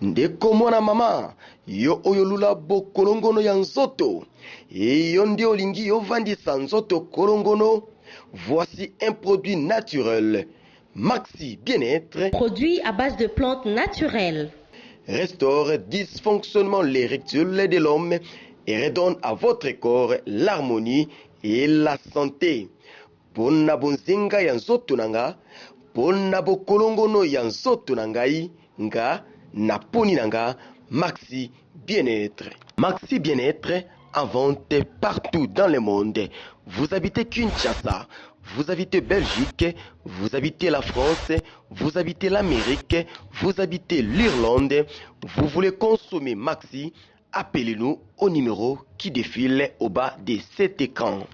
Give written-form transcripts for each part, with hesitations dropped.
ndeko mwana mama yo oyo lula bokolongono ya nzoto yo nde olingi yovandisa nzoto kolongono. Voici un produit naturel, Maxi Bien-être, produit à base de plantes naturelles, restaure dysfonctionnement l'érectile de l'homme et redonne à votre corps l'harmonie et la santé. Pona bonzenga ya nzoto nanga, pona bokolongono ya nzoto nangai, nga na poni nanga, Maxi Bien-être. Maxi Bien-être en vente partout dans le monde. Vous habitez Kinshasa, vous habitez Belgique, vous habitez la France, vous habitez l'Amérique, vous habitez l'Irlande, vous voulez consommer Maxi, appelez-nous au numéro qui défile au bas de cet écran.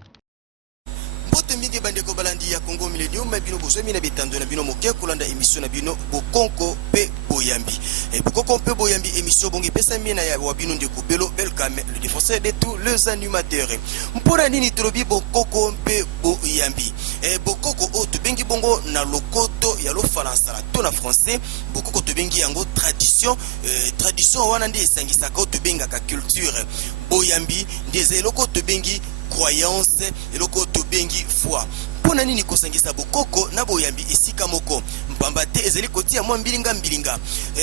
Botemike bandeko balandi ya Congo Millennium bino bozomi na bitando na bino moke kolanda émission na bino Bokonko pe Boyambi. Et Bokonko pe Boyambi émission bongi pesa mina ya wabino ndeko Belo Belkame, le défenseur de tous les animateurs. Mpona nini trobi Bokonko pe Boyambi. Et Bokoko o to bengi bongo na lokoto ya lo faransa la to na français, Bokoko to bengi yango tradition, tradition wana ndi esangisa ka to benga ka culture. Boyambi ndeze loko to bengi croyance eloko to bengi foi. Pona nini kosangisa Bokoko na Boyambi esika moko mpamba te ezali kotia mwa mbilinga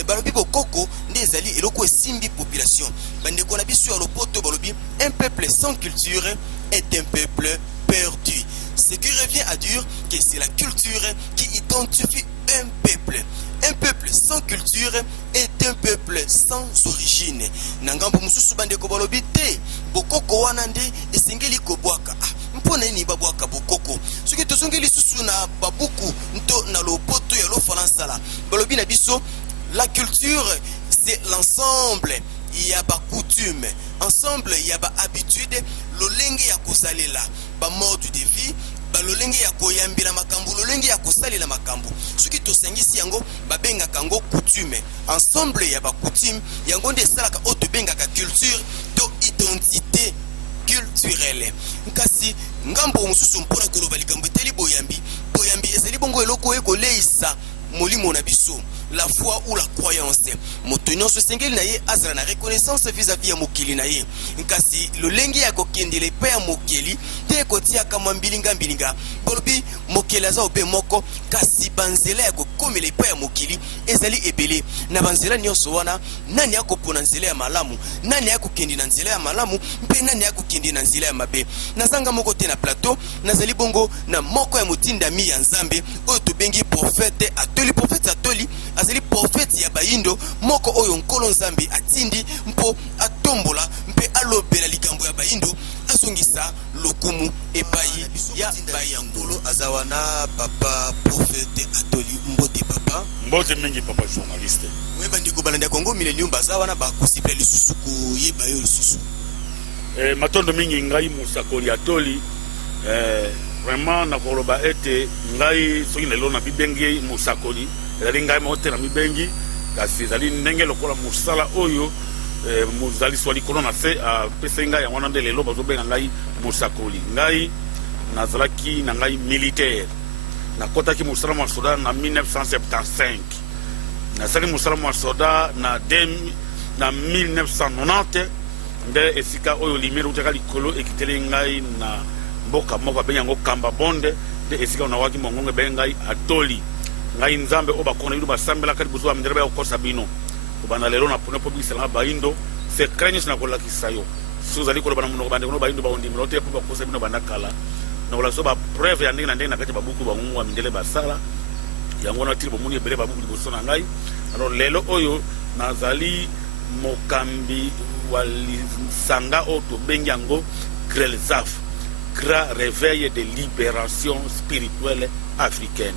balobi Bokoko nde ezali eloko esimbi population bandeko na biso ya lopoto balobi un peuple sans culture est un peuple perdu. Ce qui revient à dire que c'est la culture qui identifie un peuple. Un peuple sans culture est un peuple sans origine. Nangambo mususu bandeko balobi te Bokoko wana nde esengeli kobwaka. Mpona nini babwaka Bokoko? Soki tozongeli susu na babuku nto na lopoto ya lo falansala. Balobi na biso la culture c'est l'ensemble. Il y a ba coutume, ensemble il y a ba habitude, lolenge ya kosalela, ba mode de vie, ba lolenge ya koyambila makambu, lolenge ya kosalela makambu. Soki tosangisi yango ba benga kango coutume, ensemble il y a ba coutume, yango nde salaka o to benga ka culture, to identité culturelle. Nkasi ngambo mususu mpona koloba likambo eteli Boyambi, Boyambi ezali bongo eloko ekoleisa molimo na biso, la foi ou la croyance. Motonyo so sengeli na ye azra na reconnaissance vis-à-vis ya mokili na ye. Nkasi lolenge ya kokendele pe ya mokili te kotia kama mbilinga. Bolobi mokili aza obe moko kasi banzela ya kokomela pe ya mokili ezali ebele. Na banzela nyonso wana nani akopona nzela ya malamu, nani akokendi na nzela ya malamu, mpe nani akokendi na nzela ya mabe. Nazanga moko te na plateau, nazali bongo na moko ya motindami ya Nzambe oyo tobengi prophète Atoli azali prophète ya baindo moko oyo nkolo Nzambe atindi mpo atombola mpe alobela likambo ya baindo asungisa lokumu epai ya bayangolo azawana papa prophète Atoli mbote papa mbote mingi papa journaliste weba ndiko balanda Congo Millennium bazawana ba kosipela lisusu ko yeba yo lisusu matondo mingi ngai musakoli Atoli vraiment na koloba ete ngai soki lelo na bibengi musakoli ezali ngai mote na mibengi kasi ezali ndenge lokola mosala oyo mozali swa likolo na se apesa ngai yango wana nde lelo bazobenga ngai musakoli. Ngai nazalaki na ngai militaire, nakotaki mosala mwa soda na 1975, nasali mosala mwa soda na 1990 nde esika oyo limere utaka likolo ekiteli ngai na mboka moko abengi yango Kamba Bonde nde esika onawaki mongongo ebengi ngai Atoli. Ngai Nzambe o bakona yidu basambela kati buzo amndere ba kosa bino obana lelo na pone pobisa na baindo se krenyo na kola kisayo suzali koloba na muno bande kono baindo ba ondi mlote po bakosa bino banakala na wala so ba preuve ya ndenge na kati babuku ba ngwa mindele basala yango na tiri bomuni ebele babuku liboso na ngai. Alors lelo oyo nazali mokambi walisanga o to bengi yango Grelzaf, Grand Réveil de Libération Spirituelle Africaine.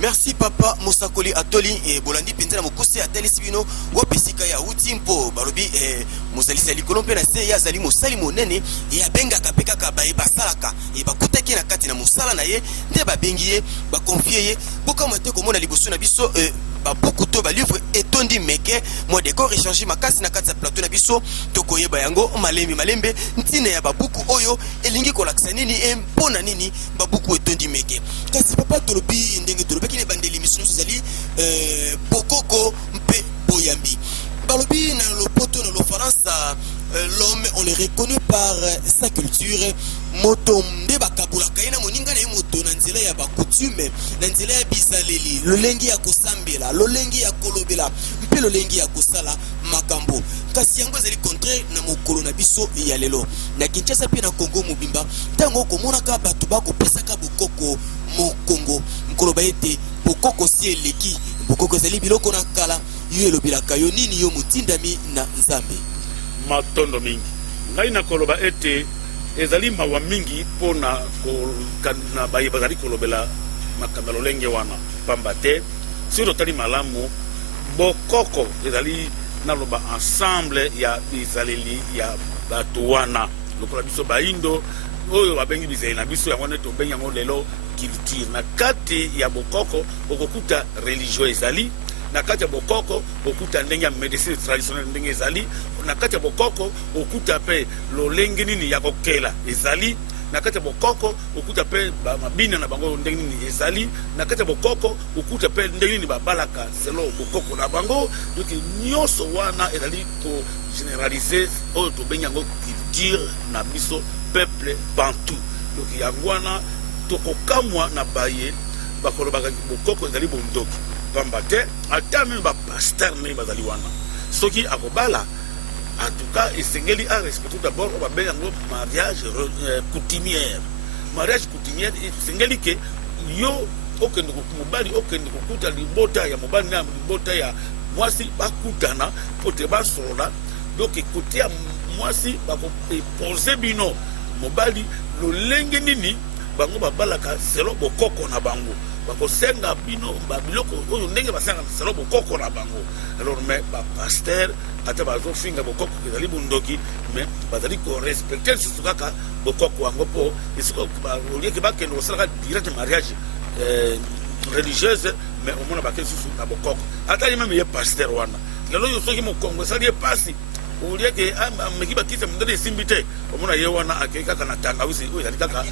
Merci papa Musakoli Atoli et bolandi penza mokose ateli sibino wapesika ya utimpo balobi mozali sali kolompe na se ya zali mosali monene e abenga kapeka ka ba e basalaka e bakutaki na kati na mosala na ye nde babengi ye ba confier ye boka mate komona liboso na biso beaucoup to ba livre etondi meke mo décor échanger makasi na kati ya plateau na biso tokoyeba yango malembe ntine ya babuku oyo elingi kolakisa nini mpona nini babuku etondi meke kasi papa tolobi ndenge tolobi kile bandeli mission zali Bokoko mpe Boyambi. Balobi na lopoto na l'Ofaransa, l'homme on est reconnu par sa culture. Moto mbe bakabula kaina moninga na moto na nzela ya bakoutume, na nzela ya bizaleli, lolengi ya kosambela, lolengi ya kolobela, mpe lolengi ya kosala makambo. Kasi yango ezali contraire na mokolo na biso ya lelo. Na Kinshasa pe na Congo mobimba, tango komonaka bato bakopesaka bokoko mo Congo. Mokolo baete bokoko si eleki, bokoko ezali biloko na kala, yo elobelaka yo nini yo motindami na Nzambe. Matondo mingi. Ngai na koloba ete ezali mawa mingi pona na baye bazali kolobela makambo lolenge wana pamba te siro tali malamu bokoko ezali naloba ensemble ya bizaleli ya bato wana lokola biso baindo oyo babengi bizali na biso yango nde tobengi yango lelo culture. Na kati ya bokoko okokuta religieux ezali, na kati ya bokoko okuta ndenge ya médecine traditionnelle ndenge ezali, na kati ya bokoko okuta pe lolenge nini ya kokela ezali, na kati ya bokoko okuta pe mabina na bango ndenge nini ezali, na kati ya bokoko okuta pe ndenge nini babalaka selo bokoko na bango. Donc nyonso wana ezali ko généraliser oyo tobengi yango culture na biso peuple bantu. Donc yango wana tokokamwa na baye bakolobaka bokoko ezali bondoki pamba te ata même bapaster ndenge bazali wana soki akobala en tout cas esengeli a respecter d'abord o babenga yango mariage coutumière. Mariage coutumière esengeli ke yo okende mobali okende kokuta libota ya mobali na libota ya mwasi bakutana pote basolola. Donc écoutez ya mwasi bakopose bino mobali lolenge nini bango babalaka selo bokoko na bango bakosenga bino babiloko oyo ndenge basenga selo bokoko na bango. Alors mais bapaster ata bazofinga bokoko ezali bundoki mais bazali ko respecter surtout kaka bokoko wango po esiko olieke bakende kosalaka direct mariage religieuse mais au moins bakende susu na bokoko ata même ye pasteur wana lelo yo soki mokongo esali ye pasi olieke amekiba kisa mndele simbite omona ye wana akeka na tangawisi oyo ezali kaka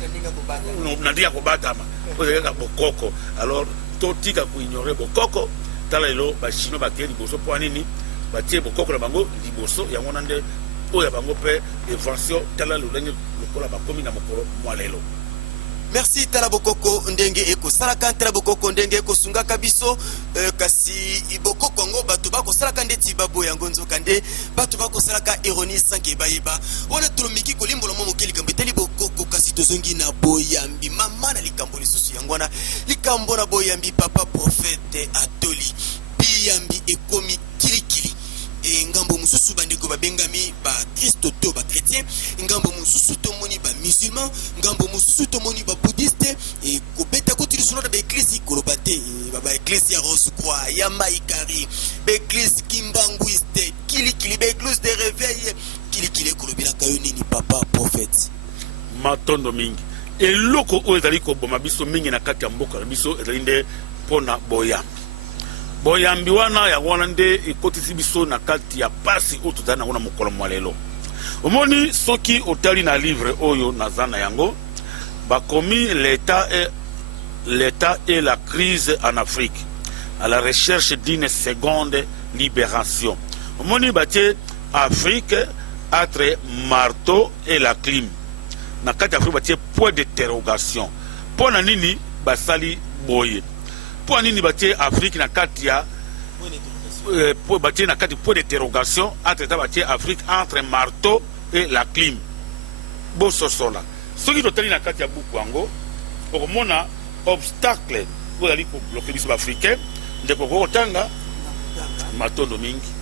na dia kobatama oyo ezali kaka bokoko. Alors totika kuignore bokoko tala lelo bachino bakeli liboso po nini batie bokoko na bango liboso yango na nde oyo bango pe invention tala lolenge lokola bakomi na mokolo mwa lelo. Merci tala bokoko ndenge eko salaka tala bokoko ndenge eko sungaka biso kasi ibokoko ngo bato bako salaka ndeti babo yango nzoka nde bato bako salaka ironie sanke bayeba wana tulomiki kolimbola mo mokeli kambeteli bokoko kasi tozongi na Boyambi mama na likambo lisusu yango wana likambo na Boyambi papa prophète Atoli Biyambi ekomi kilikili ngambo mususu bandeko babengami ba Kristo to ba chrétien ngambo mususu to moni ba musulman ngambo mususu to moni ba bouddhiste et kobeta kotili solo da ba église kolobate ba église ya Rose Croix ya Maikari ba église kimbanguiste kilikili ba église de réveil kilikili kolobela kayo nini papa prophète matondo mingi eloko oyo ezali koboma biso mingi na kati ya mboka na biso ezali nde pona Boyambi. Boyambi wana ya wana nde ekotisi biso na kati ya pasi oyo tozali nango na mokolo mwa lelo. Omoni soki otali na livre oyo naza na yango bakomi l'état et la crise en Afrique à la recherche d'une seconde libération. Omoni batie Afrique entre marteau et la clim. Na kati ya Afrique batie point d'interrogation. Pona nini basali boye. Pour nini batie Afrique na kati ya pour batie na kati point d'interrogation entre batie Afrique entre marteau et la clim. Bo sosola. Soki totali na kati ya buku yango okomona obstacle pour aller ko bloquer biso africain ndeko ko tanga matondo mingi.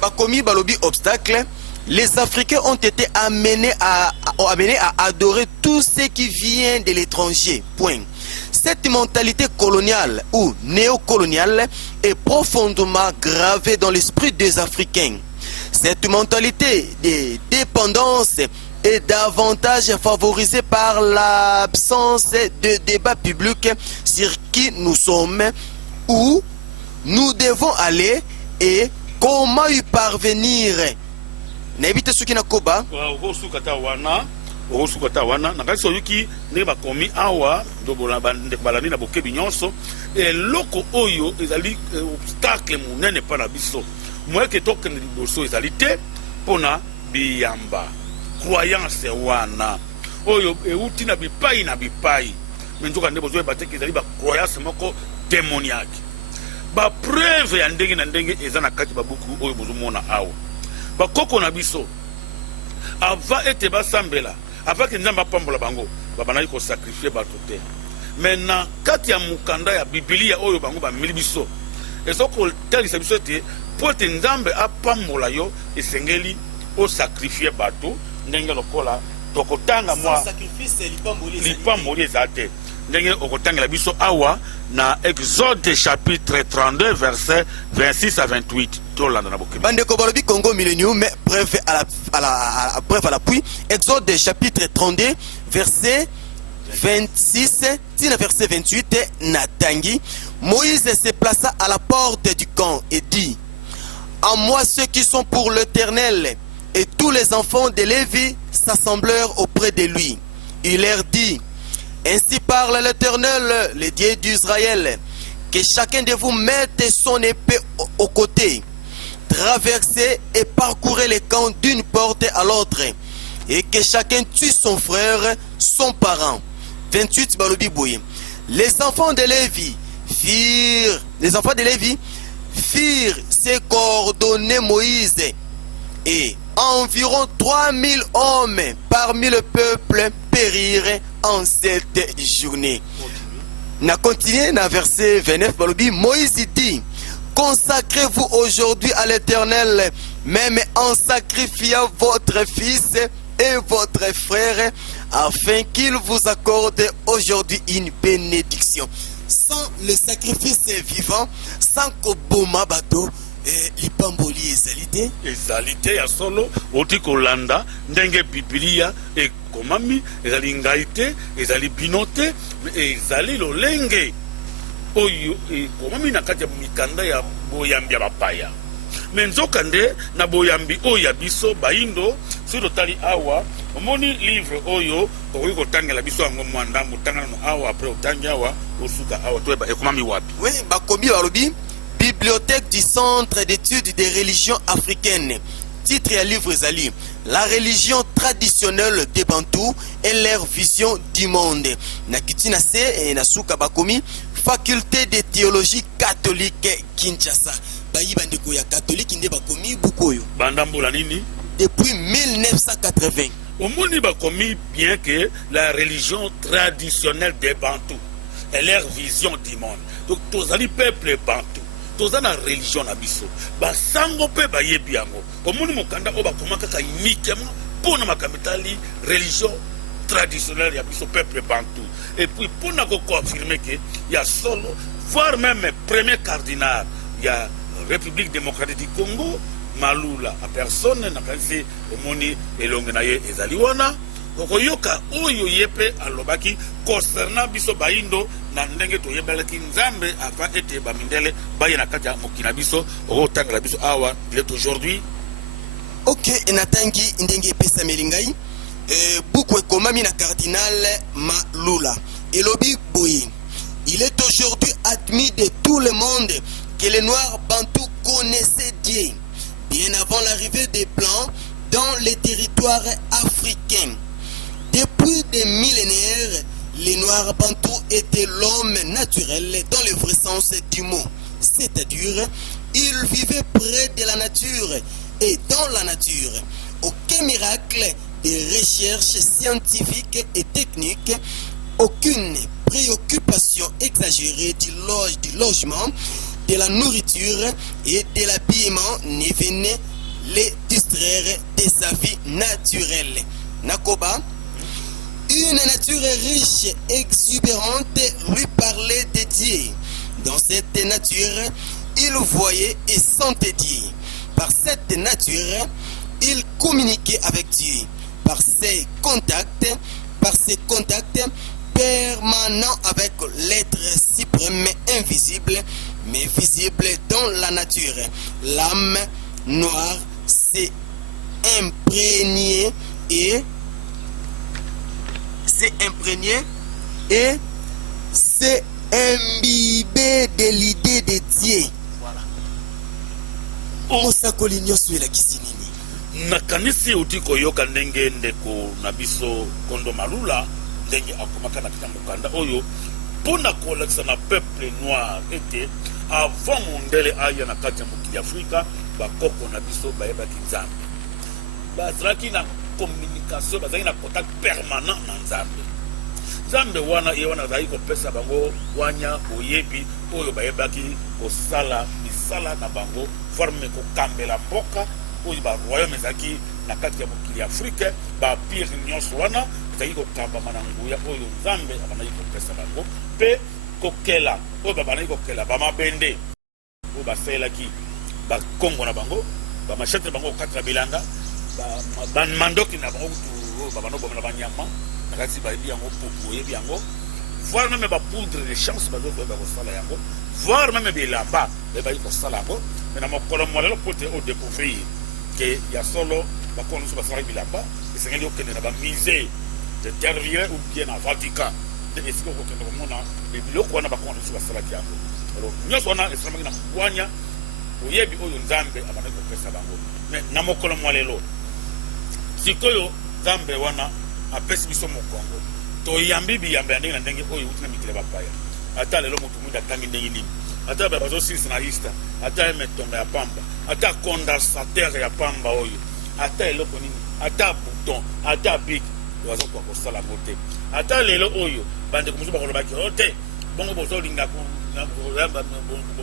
Bakomi balobi obstacle. Les Africains ont été amenés à adorer tout ce qui vient de l'étranger. Point. Cette mentalité coloniale ou néocoloniale est profondément gravée dans l'esprit des Africains. Cette mentalité de dépendance est davantage favorisée par l'absence de débat public sur qui nous sommes, où nous devons aller et comment y parvenir. Nebite suki na koba wa suka ta wana osuka ta wana na kasi oyuki ne bakomi awa ndo balandi na bokebi nyonso eloko oyo ezali obstacle munene pa na biso moyeke tokende liboso ezali te mpona biyamba croyance wana oyo euti na bipai me nzoka nde bozoyeba teke ezali bacroyance moko démoniaque bapreuve ya ndenge na ndenge eza na kati babuku oyo bozomona awa bakoko na biso ava ete basambela avaki nzambe apambola bango babandaki kosakrifie bato te me na kati ya mokanda ya bibilia oyo bango bameli biso ezokotalisa biso ete po ete nzambe apambola yo esengeli osakrifie bato ndenge lokola tokotanga mwa lipamboli eza te ndenge okotangela biso awa na Exode chapitre 32 verset 26 à 28 tolanda na bokebi bandeko balobi Congo Millennium mais bref à l'appui Exode chapitre 32 verset 26 tina verset 28 natangi Moïse se plaça à la porte du camp et dit: à moi ceux qui sont pour l'Éternel. Et tous les enfants de Lévi s'assemblèrent auprès de lui. Il leur dit: ainsi parle l'Éternel, le Dieu d'Israël, que chacun de vous mette son épée au côté, traversez et parcourez les camps d'une porte à l'autre, et que chacun tue son frère, son parent. 28 Balobi Boye. Les enfants de Lévi firent ce qu'ordonnait Moïse, et environ 3000 hommes parmi le peuple périrent en cette journée. Na continué dans verset 29, Moïse dit: consacrez-vous aujourd'hui à l'Éternel, même en sacrifiant votre fils et votre frère, afin qu'il vous accorde aujourd'hui une bénédiction. Sans le sacrifice vivant, sans koboma bato, lipamboli ezali te ya solo oti kolanda ndenge bibilia ekomami ezali ngai te ezali bino te ezali lolenge oyo ekomami na kati ya mikanda ya boyambi ya bapaya me nzoka nde na boyambi oyo ya biso bayindo soki totali awa omoni livre oyo okoki kotangela biso yango mwa ndambo otanga nano awa apres otangi awa osuka awa toyeba ekomami wapi oui bakomi balobi Bibliothèque du Centre d'études des religions africaines. Titre et livre Zali. La religion traditionnelle des Bantous et leur vision du monde. Nakitina se et Nasuka Bakomi, faculté de théologie catholique Kinshasa. Bayi bandeko ya catholique inde Bakomi bukoyo. Bandambola nini? Depuis 1980. Omoni Bakomi bien que la religion traditionnelle des Bantous et leur vision du monde. Donc tous les peuples Bantous. Toza na religion na biso basango pe bayebi yango omoni mokanda o bakoma kaka uniquement pona makamitali religion traditionnelle ya biso peuple bantou et puis pona ko confirmer que ya solo voire même premier cardinal ya République démocratique du Congo Malula a personne na kanisi omoni elonge na ye ezali wana koyoka oyo yepe alobaki concernant biso baindo na ndenge toyebelaki nzambe avant ete bamindele baye na kati ya mokina biso okotangela biso awa il est aujourd'hui ok enatangi ndenge epesa melingai buku ekomami na cardinal Malula elobi boye: il est aujourd'hui admis de tout le monde que les noirs bantous connaissaient Dieu bien avant l'arrivée des blancs dans les territoires africains. Depuis des millénaires, les Noirs bantous étaient l'homme naturel dans le vrai sens du mot. C'est-à-dire, ils vivaient près de la nature et dans la nature. Aucun miracle de recherche scientifique et technique, aucune préoccupation exagérée du logement, de la nourriture et de l'habillement ne venait les distraire de sa vie naturelle. Nakoba, une nature riche, exubérante, lui parlait de Dieu. Dans cette nature, il voyait et sentait Dieu. Par cette nature, il communiquait avec Dieu. Par ses contacts permanents avec l'être suprême invisible, mais visible dans la nature. L'âme noire s'est imprégnée et s'est imprégné et s'est imbibé de l'idée de Dieu. Voilà. Mosakoli nyonso elakisi nini? Nakanisi uti koyoka ndenge ndeko na biso Kondo Malula ndenge akomaka na mukanda oyo pona kolakisa na peuple noir ete avant mondele aya na kati ya mokili Afrika bakoko na biso bayebaki Nzambe. Bazalaki na communication, bazalaki na contact permanent na Nzambe. Nzambe wana ye wana azalaki kopesa bango wanya oyebi oyo bayebaki kosala misala na bango forme kokambela mboka oyo ba royaume ezalaki na kati ya mokili Afrika bapire nyonso wana ezalaki kokambama na nguya oyo Nzambe abanaki kopesa bango mpe kokela oyo babanaki kokela bamabende oyo basalelaki bakongo na bango bamashete na bango kokatela bilanga bamandoki na bango kutu babano bomela na banyama nakati bayebi yango pupu oyebi yango voire même bapoudre de chance bazokoyeba kosala yango voire même bilamba bayebaki kosala yango me na mokolo molelo po te odécouvrir ke ya solo bakono nyonso basalaki bilamba esengeli okende na bamusée de Dervier ou bien na Vatican nde esika okokende komona biloko wana bakono nyonso basalaki yango alors nyonso wana esalamaki na mbwanya oyebi oyo Nzambe abandaki kopesa bango me na mokolo molelo sikoyo Nzambe wana apesi biso mokongo toyambi biyamba ya ndenge na ndenge oyo uti na mikili bapaya ata lelo motu mwinda atangi ndenge nini ata bazosilisa na ista ata emetonga ya pamba ata condensateur ya pamba oyo ata eloko nini ata bouton ata bik bazokoka kosala yango te ata lelo oyo bandeko mosusu bakolobaki o te bongo bozolinga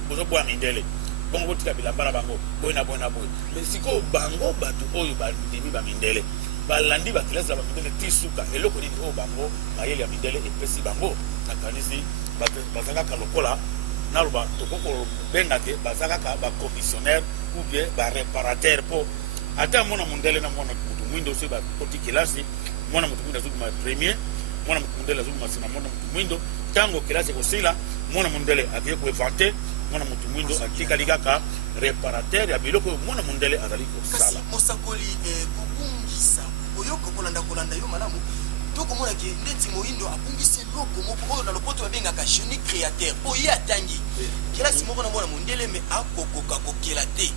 bozobwa mindele bongo botika bilamba na bango boye na boye na boye me sikoyo bango bato oyo bandimi bamindele balandi bakilasi na bamindele tisuka eloko nini oyo bango mayele ya mindele epesi bango nakanisi baza kaka lokola naloba tokoko bengake baza kaka bacommissionnaire ou bien baréparateur mpo ata mwana mondele na mwana mutu mwindo oso bakoti kilasi mwana mutu mwindo azokima premier mwana mutu mondele azokima sina mwana mutu mwindo ntango kilasi ekosila mwana mondele akeye koevante mwana mutu mwindo atikali kaka réparateur ya biloko oyo mwana mondele azali kosala mosakoli kobungisa oyoka kolanda yo malamu tokomona ke ndeti moyindo abungisi eloko moko oyo na lopoto babengaka génie créateur oye atangi kilasi moko na mwana mondele me akokoka kokela te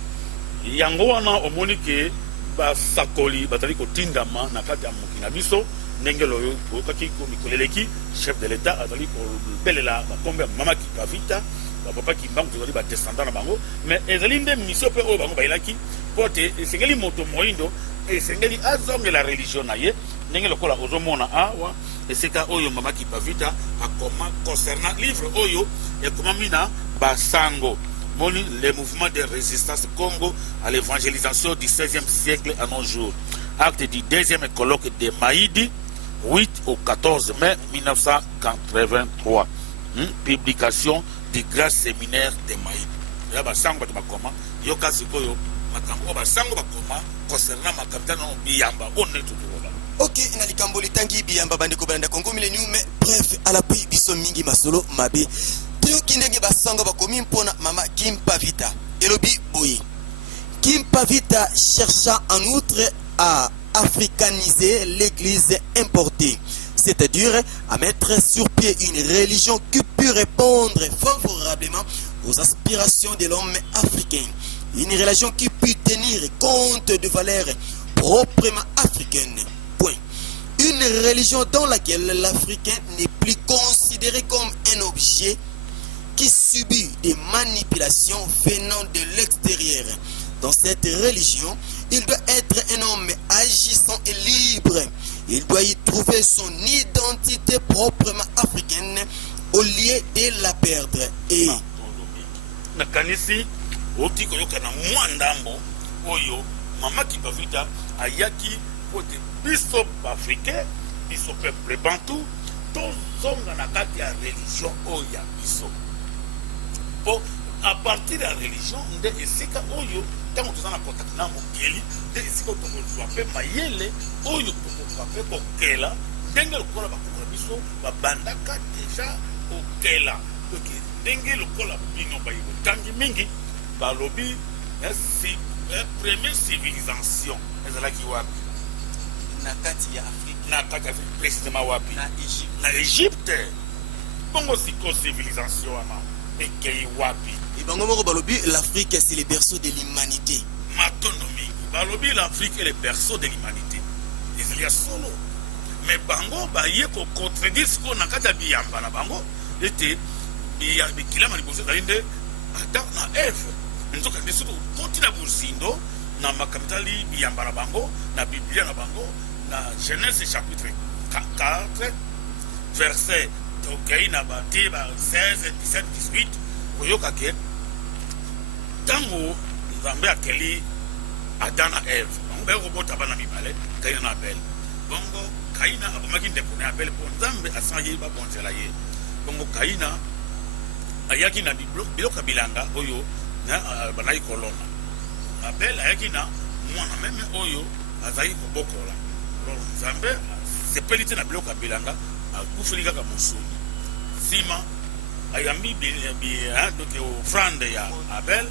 yango wana omoni ke basakoli bazali kotindama na kati ya mokili na biso ndenge loyo oyokaki mikoleleki chef de l'état azali kobelela bakombe ya mama Kipavita bapapa Kimbangu tozali badescendant na bango mais ezali nde mission mpe oyo bango bayelaki po te esengeli moto moyindo esengeli azongela religion na ye ndenge lokola ozomona awa esika oyo mama Kipavita akoma concernant livre oyo ekomami na basango moni le mouvement de résistance Congo à l'évangélisation du 16e siècle à nos jours acte du 2e colloque de Maïdi 8 au 14 mai 1983 publication du grand séminaire de Maïdi ya basango bato bakoma yoka sikoyo makambo basango bakoma concernant makambo na biyamba onetu tulola. Ok, na likambo litangi biyamba bandeko balanda Congo Millennium mais bref à la pluie biso mingi masolo mabe toyoki ndenge basango bakomi mpona mama Kimpavita elobi boye. Kimpavita chercha en outre à africaniser l'église importée, c'est-à-dire à mettre sur pied une religion qui peut répondre favorablement aux aspirations de l'homme africain. Une religion qui peut tenir compte de valeurs proprement africaines. Point. Une religion dans laquelle l'Africain n'est plus considéré comme un objet qui subit des manipulations venant de l'extérieur. Dans cette religion, il doit être un homme agissant et libre. Il doit y trouver son identité proprement africaine au lieu de la perdre. Et nakanisi oti koyoka na mwandambo oyo mama Kipavita ayaki pote biso africain biso peuple bantu tozonga na kati ya religion oyo ya biso po à partir de la religion nde esika oyo ntango toza na contact na mokeli nde esika tokozwa mpe mayele oyo tokozwa mpe kokela ndenge lokola bakoka biso babandaka deja kokela ndenge lokola bino bayebo ntangi mingi balobi première civilisation ezalaki wapi na kati ya Afrique na kati ya Afrique précisément wapi na Egypte na Egypte bongo siko civilisation ama ekei wapi et bango moko balobi l'Afrique c'est le berceau de l'humanité matondo mingi balobi l'Afrique est le berceau de l'humanité ezali ya solo mais bango baye kocontredire siko na kati ya biyamba na bango ete bikilama liboso ezali nde Adam na Eve nzoka nde soki okoti na bozindo na makapitali biyamba na bango na biblia na bango na Genèse chapitre 4 verset tokei na bate ba 16 17 18 oyoka ke tango nzambe akeli Adam na Eve bango bayokobota bana mibale Kaina na Abel bongo Kaina abomaki ndeko na Abel mpo nzambe asangi babonzela ye bongo Kaina ayaki na biloko bilanga oyo na banai kolona Abel ayaki na mwana meme oyo azali kobokola nzambe sepeli te na biloko bilanga akufeli kaka mosuni nsima ayambi donc ofrande ya Abel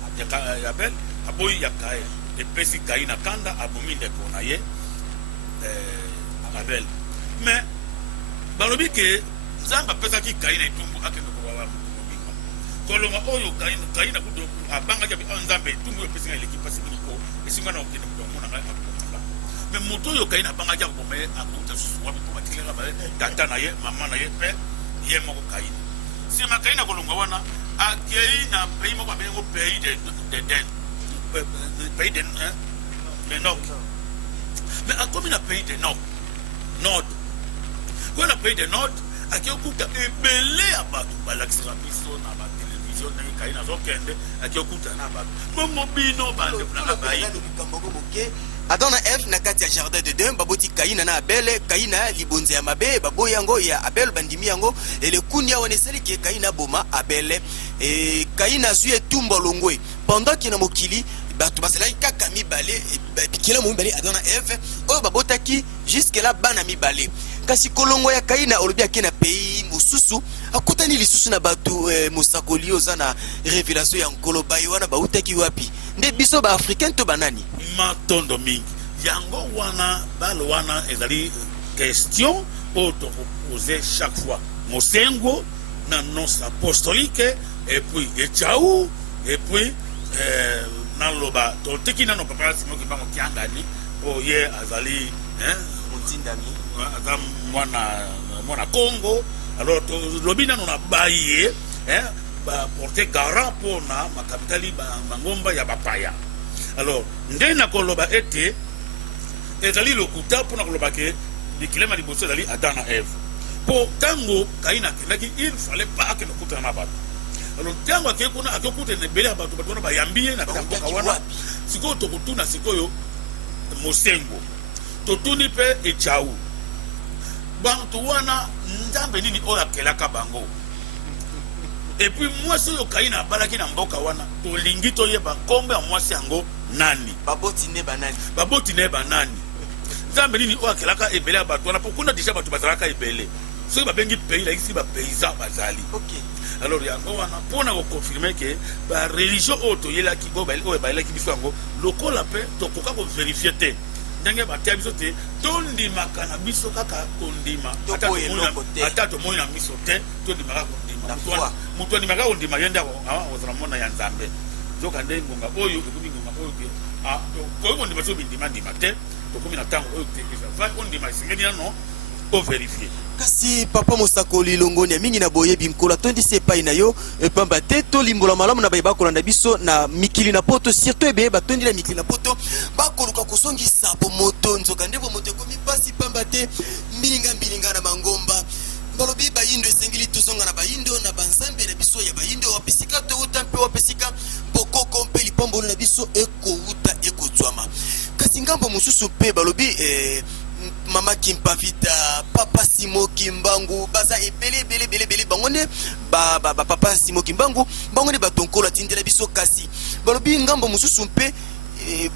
aboyi ya Kaya epesi Kaina kanda abomi ndeko na ye Abel mais balobi ke nzambe apesaki Kaina etumbu akende kowawa mobimba kolonga oyo Kaina kudo abangaki nzambe etumbu epesi nga eleki mpasi miniko esinga na okende kudomona ngai akokomba mais moto oyo Kaina abangaki akokoma ye akuta susu wapi po batikilaka baye tata na ye mama na ye mpe ye moko Kaina nsima Kaina kolonga wana akei na pays moko abengo pays de nord mais akomi na pays de nord kwa na pays de nord akei okuta ebele ya bato balakisaka biso na batelevizio ndenge Kaina azokende akei okuta na bato bongo bino bande kunanga bayi Adam na Eve na kati ya jardin de Eden baboti Kaina na Abel Kaina libonze ya mabe baboyi yango ya Abel bandimi yango elekuni awana esali ke Kaina boma Abel Kaina azwi etumba longwe pendant que na mokili bato basalaki kaka mibale bikila mibale Adam na Eve oyo babotaki jusque là bana mibale kasi kolongo ya Kaina olobi ake na pays mosusu akutani lisusu na bato mosakoli oza na révélation ya nkolo bayi wana bautaki wapi nde biso ba africain to banani matondo mingi yango wana balo wana ezali question oyo tokopose chaque fois mosengo na nonce apostolique et puis echau et puis naloba toteki nano papa simoki bango kiangani po ye azali mutindami aza mwana Congo alors lobi nano na baye ba porter garant pour na makapitali bangomba ya bapaya alors nde na koloba ete ezali lokuta mpona koloba ke bikilema liboso ezali Adam na Eve po tango Kaina akendaki il fallait pas akende okutana na bato alors tango akei kuna akokutana ebele ya bato wana bayambi ye na mboka wana sikoyo tokotuna sikoyo mosengo totuni mpe echau bantu wana nzambe nini oyo akelaka bango et puis mwasi oyo Kaina abalaki na mboka wana tolingi toyeba kombo ya mwasi yango nani baboti ne banani nzambe nini oyo akelaka ebele ya bato wana po kuna deja bato bazalaka ebele soki babengi pays lakisi bapaysan bazali alors yango wana mpona koconfirme ke bareligion oyo toyelaki oyo bayelaki biso yango lokola mpe tokoka koverifie te ndenge batia biso te tondimaka na biso kaka kondima ata tomoni na miso te tondimaka kondima moto andimaka kondima ye nde ozala mona ya nzambe nzoka nde ngonga oyo ekomi ngonga oyo ke koki kondima so bindimandima te tokomi na ntango oyo te va ondima esengeli nano overifie kasi papa mosakoli longoni mingi na boyebi mkola tondisi epai na yo epamba te tolimbola malamu na baye bakolanda biso na mikili na poto surtout ebeye batondi na mikili na poto bakoluka kosongisa bomoto nzoka nde bomoto ekomi pasi pamba te mbilinga na mangomba balobi bayindo esengeli tozonga na bayindo na banzambe na biso ya bayindo wapesika touta mpe wapesika bokoko mpe lipombolo na biso ekouta ekozwama kasi ngambo mosusu mpe balobi Mama Kimpavita, Papa Simo Kimbangu, baza ebele bango nde papa Simo Kimbangu bango nde batonkola tindela biso kasi balobi ngambo mosusu mpe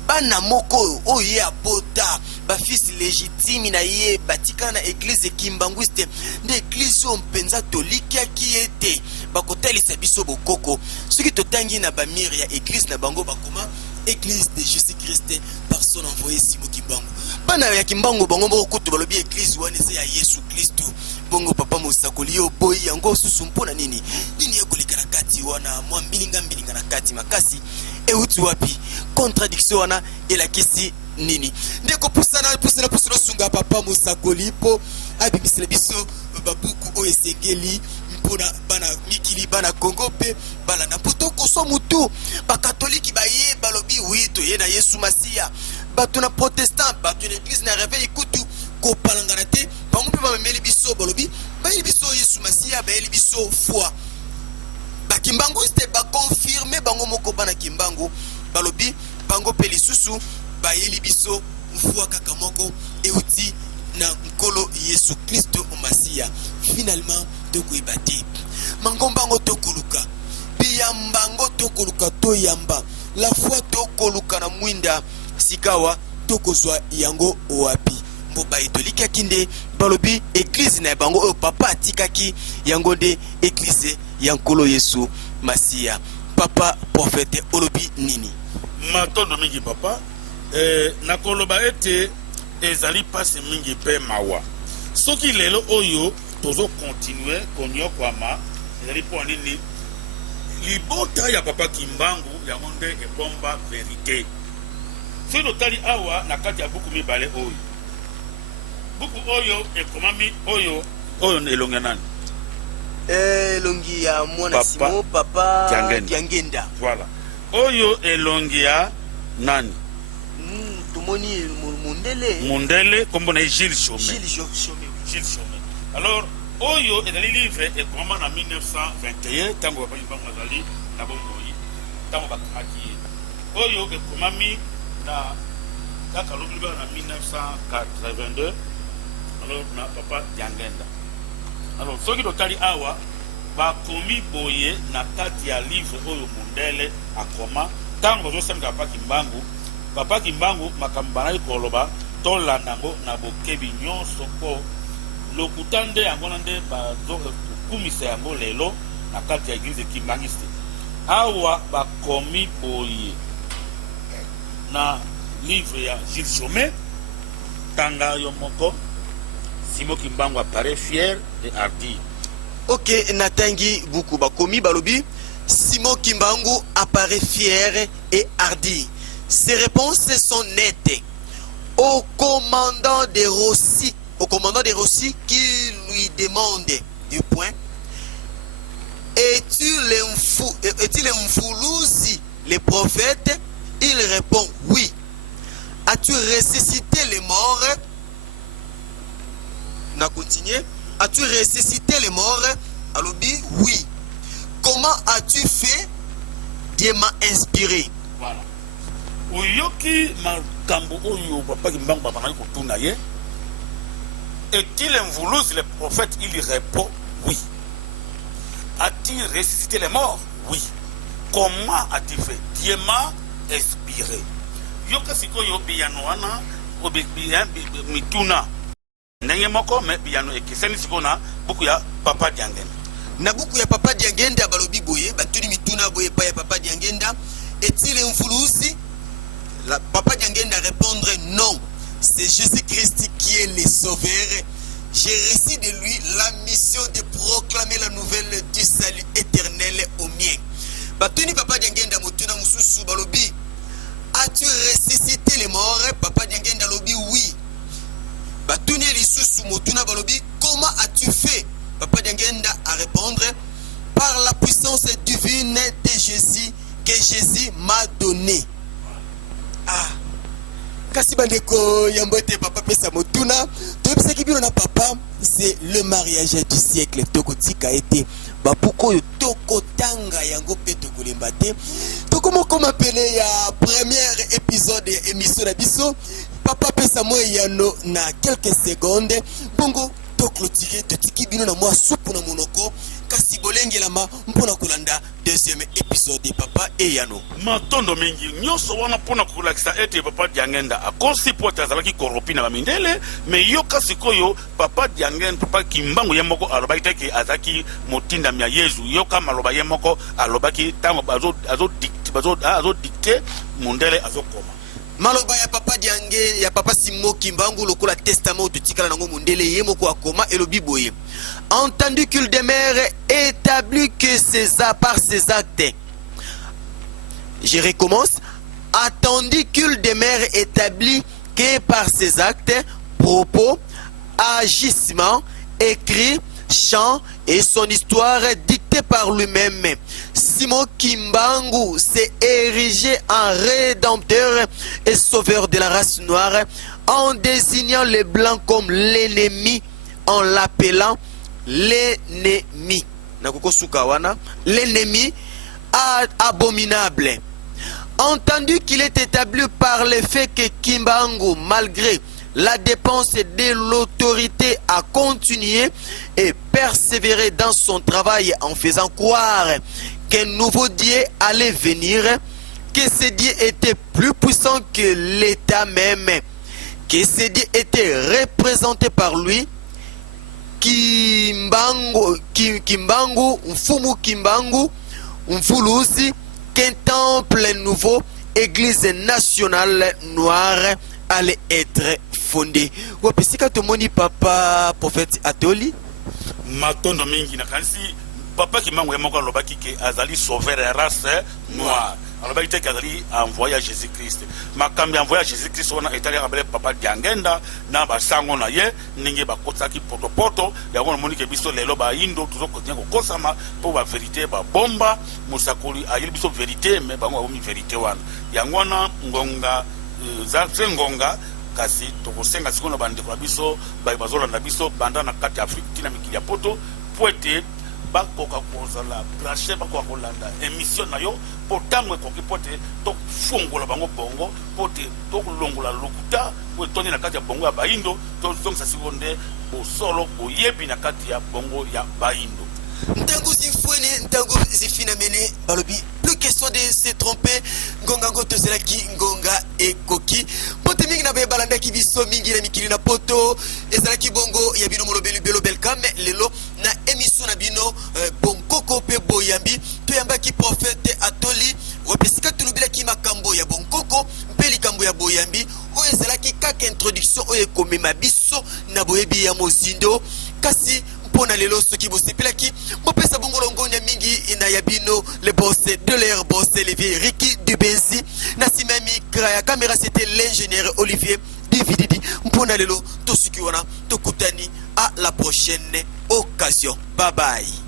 bana moko oyo ye abota bafils légitime na ye batika na église kimbanguiste nde église oyo mpenza tolikiaki ete bakotalisa biso bokoko soki totangi na bamire ya église na bango bakoma église de Jésus Christ par son envoyé Simo Kimbangu bana ya kimbango bango moko kutu balobi église wana eza ya Yesu Kristo bongo papa mosakoli yo boy yango susu mpona nini ekoleka na kati wana mwa mbilinga na kati makasi euti wapi contradiction wana elakisi nini ndeko pusana sunga papa mosakoli po abimisela biso babuku oyo esengeli mpona bana mikili bana Congo pe bala na poto koso mutu bakatoliki baye balobi oui toye na Yesu Masiya bato na protestant bato na église na réveil kutu ko palangana te bango pe bameli biso balobi bayeli biso Yesu Masiya bayeli biso foi bakimbango c'était ba confirmer bango moko bana kimbango balobi bango pe lisusu bayeli biso foi kaka moko euti na nkolo Yesu Kristo Masiya finalement tokoibate mangombango tokoluka biyambango tokoluka toyamba la foi tokoluka na mwinda sikawa tokozwa yango wapi mboba etolika kinde balobi église na bango oyo papa atikaki yango nde église ya nkolo Yesu Masiya papa prophète olobi nini matondo mingi papa nakoloba ete ezali pasi mingi pe mawa soki lelo oyo tozo continuer konyokwama ezali po nini libota ya papa kimbangu yango nde ebomba verité soki totali awa na kati ya buku mibale oyo buku oyo ekomami oyo elongi nani elongi ya mwana Simo papa Diangenda voilà oyo elongi ya nani tumoni Mundele kombo na Gilles Chomé. Alors oyo ezali livre ekomama na 1921 tango papa kimbangu azali na bomoi tango bakaki oyo ekomami na kaka lobi na 1982 alors na papa Diangenda. Alors soki totali awa bakomi boye na kati ya livre oyo Mundele akoma tango bazosemeka papa kimbangu makambo banaki koloba tolandango na bokebi nyonso po lokuta nde yango na nde bazokumisa yango lelo na kati ya eglize kimbangiste awa bakomi boye na livre ya Gilles Chomé tanga yo moko Simon Kimbangu apparaît fier et hardi. Ok, natangi buku bakomi balobi Simon Kimbangu apparaît fier et hardi. Ses réponses sont nettes. Au commandant des Rossi qui lui demande du point est-il un Mfoulouzi, le prophète? Il répond oui. As-tu ressuscité les morts? On a continué. As-tu ressuscité les morts? Alors dit oui. Comment as-tu fait? Dieu m'a inspiré. Voilà. Oyoki makambo oyo papa kimbangu babangaki kotuna ye. Est-il un Mfoulouzi, le prophète? Il répond oui. A-t-il ressuscité les morts? Oui. Comment a-t-il fait? Dieu m'a inspiré. Yoka sikoyo biyano wana mituna ndenge moko me biyano ekeseni sikona buku ya papa Diangenda. Na buku ya papa Diangenda balobi boye batuni mituna boye pa ya papa Diangenda. Est-il un Mfoulouzi? La papa Diangenda répondre non. C'est Jésus-Christ qui est le sauveur. J'ai reçu de lui la mission de proclamer la nouvelle du salut éternel au mien. Batuni papa Diangenda motuna mususu balobi as-tu ressuscité les morts? Papa Diangenda lobi oui. Batuni lisusu motuna balobi comment as-tu fait? Papa Diangenda a répondre par la puissance divine de Jésus que Jésus m'a donné. Ah. Kasi bandeko yambote papa pesa motuna toyebisa kibino na papa c'est le mariage du siècle tokotika été bapuko yo tokotanga yango pe tokolemba te tokomoko mapele ya premier épisode émission na biso papa pesa moyano na quelques secondes bongo toklotirer totiki bino na mwa supu na monoko kasi bolengelama mpona kolanda deuxième épisode de papa eyano matondo mingi nyonso wana mpona kolakisa ete papa Diangenda akosi po ete azalaki koropi na bamindele me yoka sikoyo papa Diangenda papa Kimbangu ye moko alobaki teke azalaki motindami ya Yesu yoka maloba ye moko alobaki ntango azodikte mondele azokoma maloba ya papa Diange ya papa Simo Kimbangu lokola testament de tikala nango mundele yemo ko akoma elobi boye. Entendu qu'il demeure établi que par ses actes. Je recommence. Attendu qu'il demeure établi que par ses actes, propos, agissements, écrits, chants et son histoire dictée par lui-même, Simon Kimbangu s'est érigé en rédempteur et sauveur de la race noire en désignant les blancs comme l'ennemi, en l'appelant l'ennemi. L'ennemi abominable. Entendu qu'il est établi par le fait que Kimbangu, malgré la dépense de l'autorité, a continué et persévéré dans son travail en faisant croire qu'un nouveau Dieu allait venir, que ce Dieu était plus puissant que l'État même, que ce Dieu était représenté par lui. Kimbangu, Mfumu Kimbangu, Mfuluzi, qu'un temple nouveau, église nationale noire, allait être fondée. Wapesika tomoni papa prophète Atoli matondo mingi na kansi papa Kimbangu ya moko lobaki ke azali sauveur ya race noire. Alors il azali envoyé à Jésus-Christ. Makambi envoyé à Jésus-Christ on a étalé avec papa Diangenda na ba sango na ye ninge ba kotaki poto ya ko moni ke biso lelo ba indo tuzo konya ko kosama pour ba vérité ba bomba musakoli ayeli biso vérité mais bango ba mi vérité wana. Yangwana ngonga za ngonga kasi tokosenga sikono bandeko na biso bazola na biso banda na kati ya Afrique tina mikili ya poto poete bakoka kozala branché bakoka kolanda émission na yo potango ekoki pote tofungola bango bongo pote tokolongola lokuta po toni na kati ya bongo ya baindo tozongisa sikonde bosolo boyebi na kati ya bongo ya baindo. Ntango zifwene ntango zifina mene balobi plus question de se tromper ngonga ngoto zelaki ngonga ekoki pote mingi na be balanda ki biso mingi na mikili na poto ezalaki bongo ya bino molobeli belo belkam lelo na émission na bino bonkoko pe boyambi to yambaki prophète Atoli wapesika tulubila ki makambo ya bonkoko mpe likambo ya boyambi o ezalaki kaka introduction o ekomema biso na boyebi ya mozindo kasi pona lelo soki bosepelaki bopesa bongolo ngonya mingi ina ya bino le boss de l'air boss Olivier Ricky Dubenzi na simami ya caméra c'était l'ingénieur Olivier Divididi mpona lelo tosuki wana tokutani à la prochaine occasion. Bye bye.